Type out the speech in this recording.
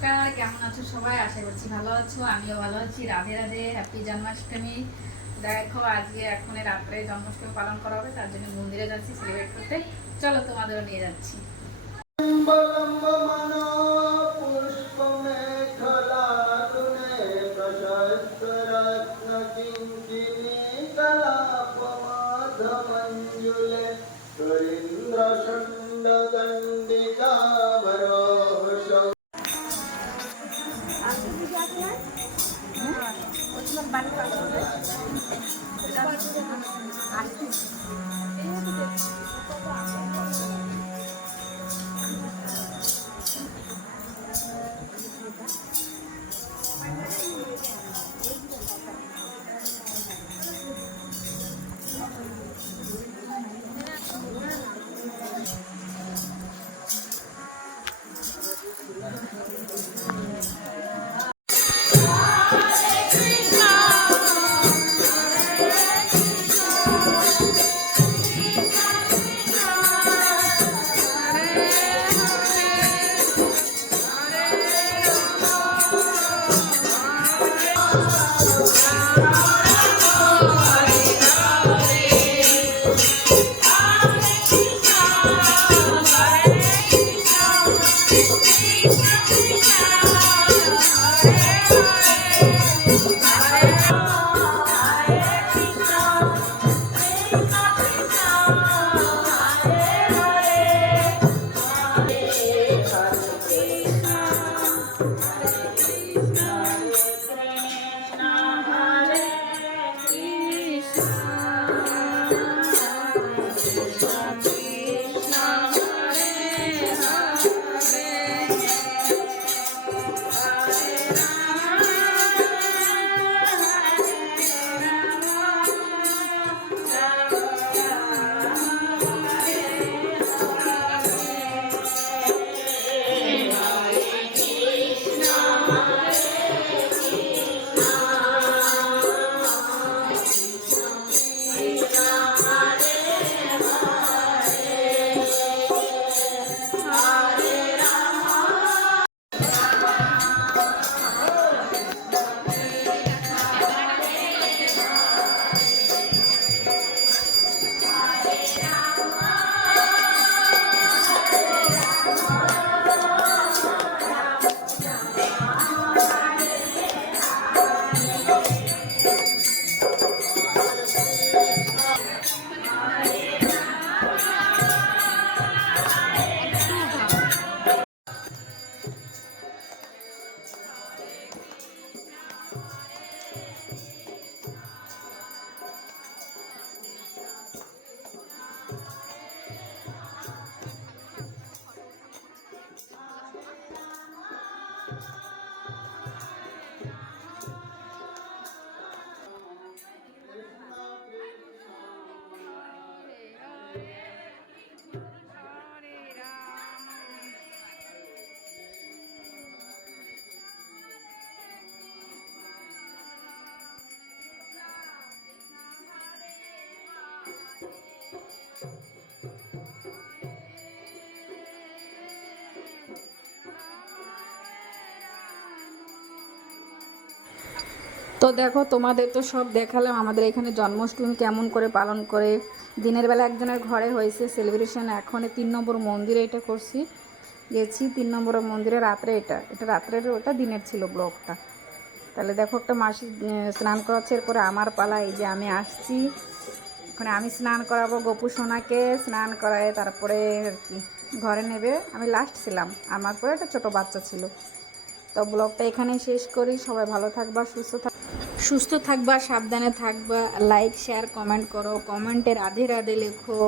নমস্কার, কেমন আছো সবাই? আশা করছি ভালো আছো, আমিও ভালো আছি। রাধে রাধে, হ্যাপি জন্মাষ্টমী। দেখো আজকে এখন রাত্রে জন্মাষ্টমী পালন করা হবে, তার জন্য মন্দিরে যাচ্ছি সেলিব্রেট করতে। চলো তোমাদেরও নিয়ে যাচ্ছি। তো দেখো, তোমাদের তো সব দেখালাম আমাদের এখানে জন্মাষ্টমী কেমন করে পালন করে। দিনের বেলা একজনের ঘরে হয়েছে সেলিব্রেশন, এখন 3 নম্বর মন্দিরে এটা করছি, গেছি 3 নম্বর মন্দিরে রাত্রে। এটা রাত্রের, ওটা দিনের ছিল ব্লগটা। তাহলে দেখো, একটা মাসি স্নান করাচ্ছে, এরপরে আমার পালা। এই যে আমি আসছি, ওখানে আমি স্নান করাবো গপু সোনাকে, স্নান করায় তারপরে আর কি ঘরে নেবে। আমি লাস্ট ছিলাম, আমার পরে একটা ছোটো বাচ্চা ছিল। তো ব্লগটা এখানেই শেষ করি। সবাই ভালো থাকবা, সুস্থ থাকবা, সাবধানে থাকবা। লাইক শেয়ার কমেন্ট করো, কমেন্টে রাধে রাধে লেখো।